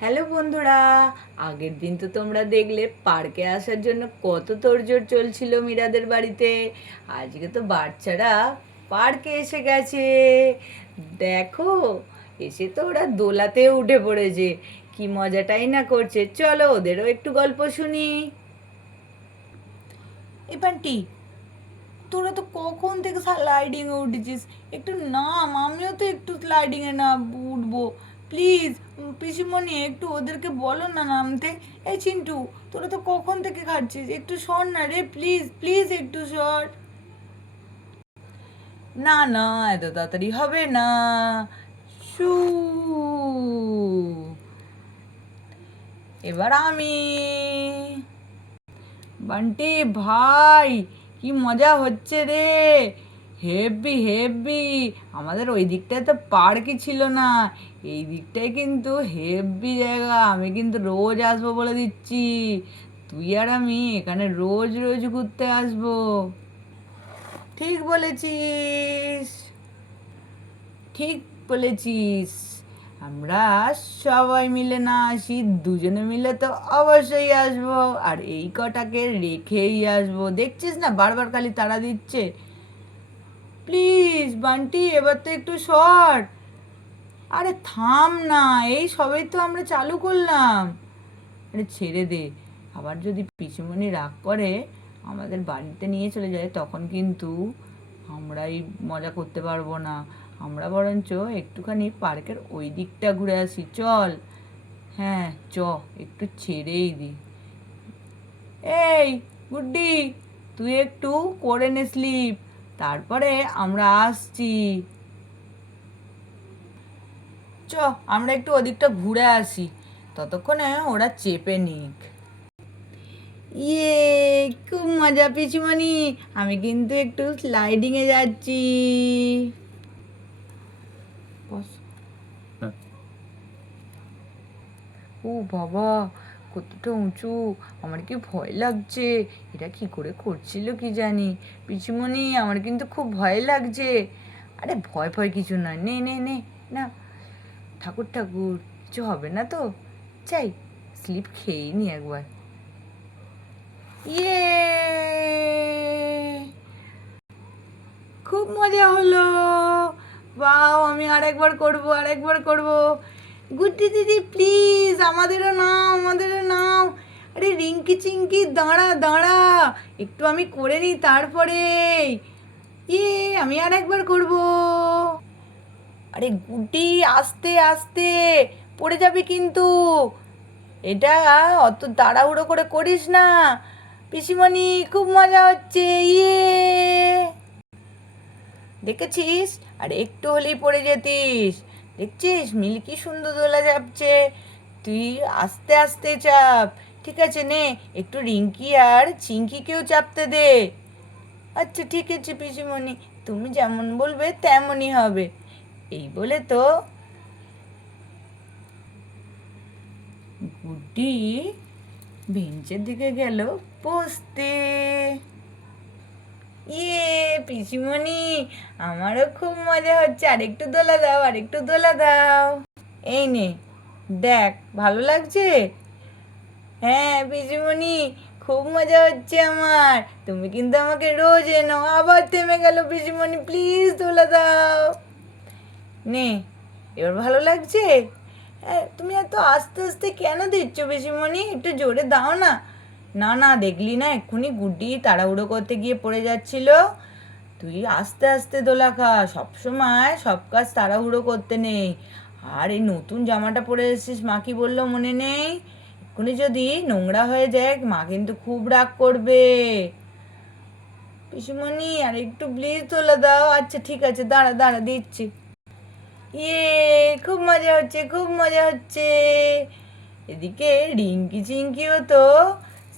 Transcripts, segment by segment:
Hello বন্ধুরা, আগের দিন তো তোমরা দেখলে পার্কে আসার জন্য কত তোড়জোড় চলছিল মীরাদের বাড়িতে। আজকে তো বাচ্চারা পার্কে এসে গেছে। দেখো, এসে তো ওরা দোলাতেও উঠে পড়েছে। কি মজাটাই না করছে। চলো ওদেরও একটু গল্প শুনি। এ বান্টি, তোরা তো কখন থেকে স্লাইডিংয়ে উঠেছিস? একটু নাম, আমিও তো একটু স্লাইডিংয়ে না উঠবো। প্লিজ পিসিমণি, একটু ওদেরকে বলো না নামতে। এই চিন্টু, তোরা তো কখন থেকে খাচ্ছিস, একটু সর না রে, প্লিজ প্লিজ একটু সর। না না, এত তাড়াতাড়ি হবে না। শু, এবার আমি। বান্টি ভাই, কি মজা হচ্ছে রে, হেব্বি হেব্বি। আমাদের ওই দিকটায় তো পার্কই ছিল না, এই দিকটায় কিন্তু হেব্বি জায়গা। আমি কিন্তু রোজ আসবো বলে দিচ্ছি। তুই আর আমি এখানে রোজ রোজ ঘুরতে আসবো। ঠিক বলেছিস, ঠিক বলেছিস। আমরা সবাই মিলে না আসি, দুজনে মিলে তো অবশ্যই আসবো। আর এই কটাকে রেখেই আসবো। দেখছিস না বারবার খালি তাড়া দিচ্ছে। প্লিজ বান্টি, এবার তো একটু সর। আরে থাম না, এই সবেই তো আমরা চালু করলাম। আরে ছেড়ে দে। আবার যদি পিসিমণি রাগ করে আমাদের বাড়িতে নিয়ে চলে যায়, তখন কিন্তু আমরাই মজা করতে পারবো না। আমরা বরঞ্চ একটুখানি পার্কের ওই দিকটা ঘুরে আসি, চল। হ্যাঁ চ, একটু ছেড়েই দি। এই গুড্ডি, তুই একটু করে নে স্লিপ, তারপরে আমরা আসছি। চ, আমরা একটু ওদিকটা ঘুরে আসি, ততক্ষণে ওরা চেপে নিক। ইয়ে, খুব মজা পিসিমণি। আমি কিন্তু একটু স্লাইডিংয়ে যাচ্ছি। বস। ও বাবা, কতটা উঁচু! আমার কি ভয় লাগছে। এটা কি করে করছিল কি জানি। পিসিমণি, আমার কিন্তু খুব ভয় লাগছে। আরে ভয় ভয় কিছু নয়, নে নে নে না। ঠাকুর ঠাকুর, কিছু হবে না তো? চাই, স্লিপ খেয়েই নি একবার। ইয়ে, খুব মজা হলো। বাও, আমি আরেকবার করব, আরেকবার করব। গুড্ডি দিদি প্লিজ, আমাদেরও নাও, আমাদেরও নাও। আরে রিঙ্কি চিঙ্কি, দাঁড়া দাঁড়া, একটু আমি করে নিই তারপরে। ইয়ে, আমি আরেকবার করব। আরে গুড্ডি, আস্তে আস্তে, পড়ে যাবে কিন্তু। এটা অত তাড়াহুড়ো করে করিস না। পিসিমণি, খুব মজা হচ্ছে। ইয়ে, দেখেছিস? আর একটু হলেই পড়ে যেতিস। দেখছিস মিলি কি সুন্দর দোলা চাপছে। তুই আস্তে আস্তে চাপ। ঠিক আছে, নে একটু রিঙ্কি আর চিঙ্কিকেও চাপতে দে। আচ্ছা ঠিক আছে পিসিমণি, তুমি যেমন বলবে তেমনই হবে। এই বলে তো গুড্ডি বেঞ্চের দিকে গেল বসতে। ইয়ে পিসিমণি, আমারও খুব মজা হচ্ছে। আরেকটু দোলা দাও, আরেকটু দোলা দাও। এই নে, দেখ ভালো লাগছে। হ্যাঁ পিসিমণি, খুব মজা হচ্ছে আমার। তুমি কিন্তু আমাকে রোজ এনো। আবার থেমে গেল পিসিমণি, প্লিজ দোলা দাও। নে, এবার ভালো লাগছে? হ্যাঁ, তুমি এত আস্তে আস্তে কেন দিচ্ছ পিসিমণি, একটু জোরে দাও না। না না, দেখলি না এক্ষুনি গুড্ডি তাড়াহুড়ো করতে গিয়ে পড়ে যাচ্ছিল। তুই আস্তে আস্তে দোলা খা, সবসময় সব কাজ তাড়াহুড়ো করতে নেই। আর এই নতুন জামাটা পরে এসেছিস, মা কি বললো মনে নেই? এক্ষুনি যদি নোংরা হয়ে যায় মা কিন্তু খুব রাগ করবে। পিসিমণি, আর একটু প্লিজ তোলা দাও। আচ্ছা ঠিক আছে, দাঁড়া দাঁড়া দিচ্ছি। ইয়ে, খুব মজা হচ্ছে, খুব মজা হচ্ছে। এদিকে রিঙ্কি চিঙ্কিও তো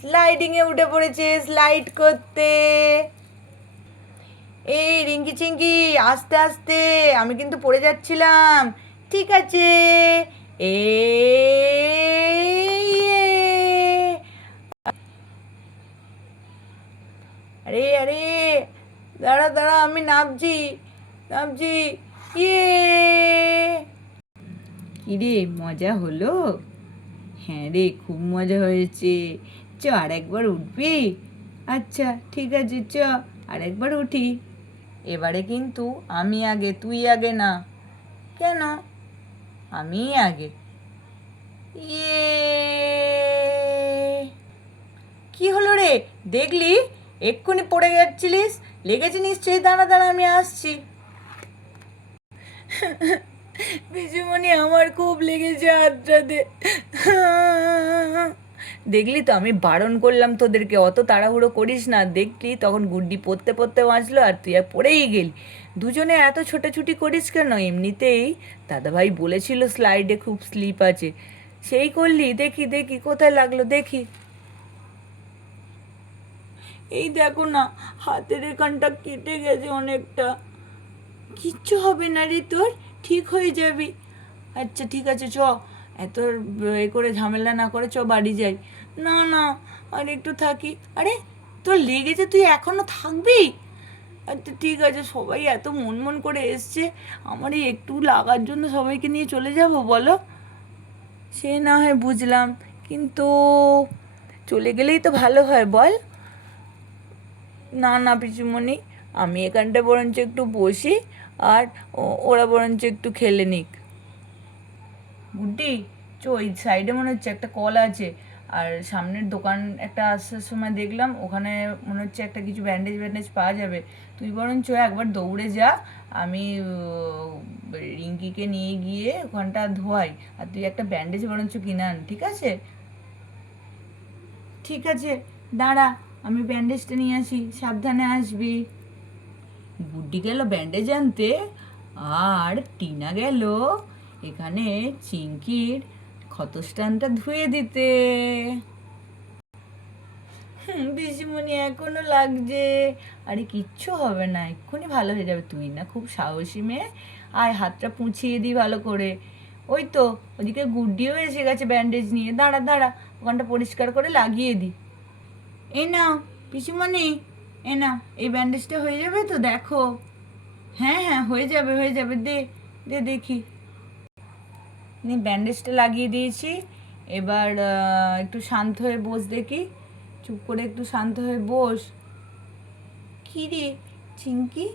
স্লাইডিংয়ে উঠে পড়েছে, স্লাইড করতে। এই রিঙ্কি চিঙ্কি, আস্তে আস্তে, আমি কিন্তু পড়ে যাচ্ছিলাম। ঠিক আছে। এ, আরে আরে, দাঁড়া দাঁড়া, আমি নামছি, নামছি। ইয়ে, কিরে মজা হলো? হ্যাঁ রে, খুব মজা হয়েছে। চ আর একবার উঠবি? আচ্ছা ঠিক আছে, চ আর একবার উঠি। এবারে কিন্তু আমি আগে, তুই আগে না। কেন? আমিই আগে। ইয়ে, কি হলো রে? দেখলি এক্ষুনি পড়ে যাচ্ছিলিস, লেগেছে নিশ্চয়ই। দাঁড়া দাঁড়া, আমি আসছি। পিসিমণি, আমার খুব লেগেছে হাতটাতে। দেখলি তো, আমি বারণ করলাম তোদেরকে অত তাড়াহুড়ো করিস না। দেখলি তখন গুড্ডি পড়তে পড়তে বাঁচলো, আর তুই আর পড়েই গেলি। দুজনে এত ছোটাছুটি করিস কেন? এমনিতেই দাদাভাই বলেছিল স্লাইডে খুব স্লিপ আছে, সেই করলি। দেখি দেখি কোথায় লাগলো দেখি। এই দেখো না, হাতের এখানটা কেটে গেছে অনেকটা। কিচ্ছু হবে না রে তোর, ঠিক হয়ে যাবি। আচ্ছা ঠিক আছে, চ। এত এ করে ঝামেলা না করে চ বাড়ি যাই। না না, আর একটু থাকি। আরে, তোর লেগেছে, তুই এখনো থাকবি? আচ্ছা ঠিক আছে, সবাই এত মন মন করে এসছে, আমার এই একটু লাগার জন্য সবাইকে নিয়ে চলে যাব বলো? সে না হয় বুঝলাম, কিন্তু চলে গেলেই তো ভালো হয় বল। না না পিসিমণি, আমি এখানটা বরঞ্চ একটু বসি, আর ওরা বরঞ্চ একটু খেলে নিক। গুড্ডি, ওই সাইডে মনে হচ্ছে একটা কল আছে, আর সামনের দোকান একটা আসার সময় দেখলাম, ওখানে মনে হচ্ছে একটা কিছু ব্যান্ডেজ ব্যান্ডেজ পাওয়া যাবে। তুই বরঞ্চ একবার দৌড়ে যা, আমি রিঙ্কিকে নিয়ে গিয়ে ওখানটা ধোয়াই, আর তুই একটা ব্যান্ডেজ বরঞ্চ কিনে আন, ঠিক আছে? ঠিক আছে, দাঁড়া, আমি ব্যান্ডেজটা নিয়ে আসি, সাবধানে আসবি। গুড্ডি গেল ব্যান্ডেজ আনতে, আর টিনা গেল এখানে চিংকির ক্ষতস্থানটা ধুয়ে দিতে। পিসিমণি, এখনো লাগছে। আরে কিচ্ছু হবে না, এক্ষুনি ভালো হয়ে যাবে। তুই না খুব সাহসী মেয়ে, আয় হাতটা পুঁছিয়ে দিই ভালো করে। ওই তো ওদিকে গুড্ডিও এসে গেছে ব্যান্ডেজ নিয়ে। দাঁড়া দাঁড়া, ওখানটা পরিষ্কার করে লাগিয়ে দিই। এই নাও পিসিমণি, এ নাও, এই ব্যান্ডেজটা হয়ে যাবে তো দেখো। হ্যাঁ হ্যাঁ, হয়ে যাবে হয়ে যাবে, দে দে দেখি। ব্যান্ডেজটা লাগিয়ে দিয়েছি, এবার একটু শান্ত হয়ে বস দেখি। চুপ করে একটু শান্ত হয়ে বস। কী রে চিঙ্কি,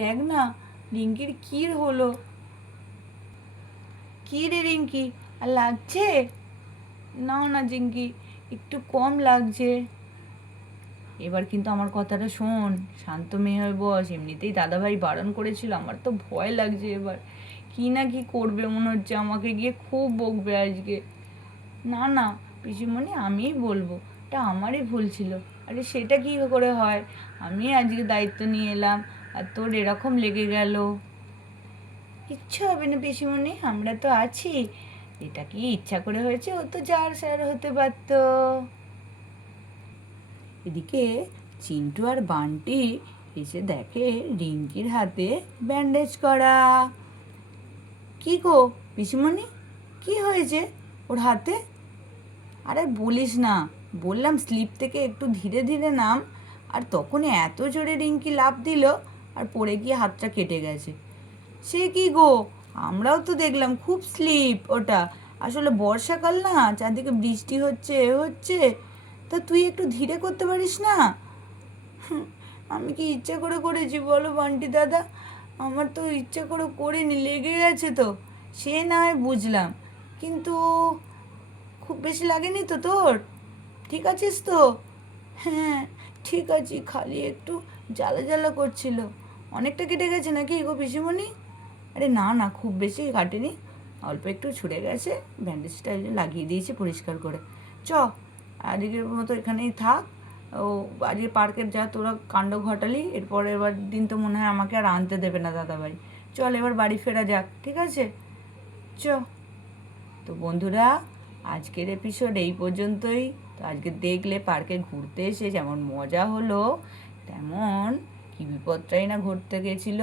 দেখ না রিঙ্কির কী হলো। কী রে রিঙ্কি, আর লাগছে? নাও না চিঙ্কি, একটু কম লাগছে। এবার কিন্তু আমার কথাটা শোন, শান্ত মেয়ে হয়ে বস। এমনিতেই দাদাভাই বারণ করেছিল, আমার তো ভয় লাগছে এবার। কি না কি করবে মনে হচ্ছে, আমাকে গিয়ে খুব বকবে আজকে। না না পিসিমণি, আমিই বলবো, এটা আমারই ভুল ছিল। আরে সেটা কী করে হয়, আমি আজকে দায়িত্ব নিয়ে এলাম, আর তোর এরকম লেগে গেল। কিচ্ছু হবে না পিসিমণি, আমরা তো আছি। এটা কি ইচ্ছা করে হয়েছে? ও তো যার স্যার হতে পারতো। এদিকে চিন্টু আর বান্টি এসে দেখে রিঙ্কির হাতে ব্যান্ডেজ করা। কি গো পিসিমণি, কি হয়েছে ওর হাতে? আরে বলিস না, বললাম স্লিপ থেকে একটু ধীরে ধীরে নাম, আর তখনই এত জোরে রিঙ্কি লাফ দিল, আর পড়ে গিয়ে হাতটা কেটে গেছে। সে কি গো, আমরাও তো দেখলাম খুব স্লিপ ওটা। আসলে বর্ষাকাল না, চারদিকে বৃষ্টি হচ্ছে হচ্ছে, তা তুই একটু ধীরে করতে পারিস না? আমি কি ইচ্ছা করে করেছি বলো বান্টি দাদা? আমার তো ইচ্ছা করে করিনি, লেগে গেছে তো। সে না হয় বুঝলাম, কিন্তু খুব বেশি লাগেনি তো তোর? ঠিক আছিস তো? হ্যাঁ ঠিক আছি, খালি একটু জ্বালা জ্বালা করছিল। অনেকটা কেটে গেছে নাকি গো পিসিমণি? আরে না না, খুব বেশি কাটেনি, অল্প একটু ছুটে গেছে। ব্যান্ডেজটা লাগিয়ে দিয়েছি পরিষ্কার করে। চ, আজকের মতো এখানেই থাক। ও আজকে পার্কে যা তোরা কাণ্ড ঘটালি, এবার দিন তো মনে হয় আমাকে আর আনতে দেবে না দাদাভাই। চল এবার বাড়ি ফেরা যাক, ঠিক আছে? চ। তো বন্ধুরা, আজকের এপিসোড এই পর্যন্তই। তো আজকে দেখলে পার্কে ঘুরতে এসে যেমন মজা হলো, তেমন কি বিপদটাই না ঘটতে গেছিল।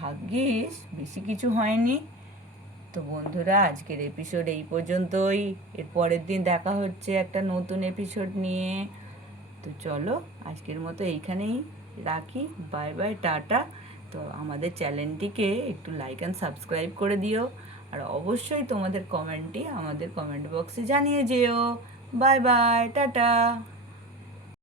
ভাগ্যিস বেশি কিছু হয়নি। তো বন্ধুরা, আজকের এপিসোড এই পর্যন্তই। এর পরের দিন দেখা হচ্ছে একটা নতুন এপিসোড নিয়ে। তো চলো আজকের মতো এইখানেই রাখি। Bye bye, tata. তো আমাদের চ্যানেলটিকে একটু লাইক অ্যান্ড সাবস্ক্রাইব করে দিও, আর অবশ্যই তোমাদের কমেন্টটি আমাদের কমেন্ট বক্সে জানিয়ে যেও। Bye bye, tata.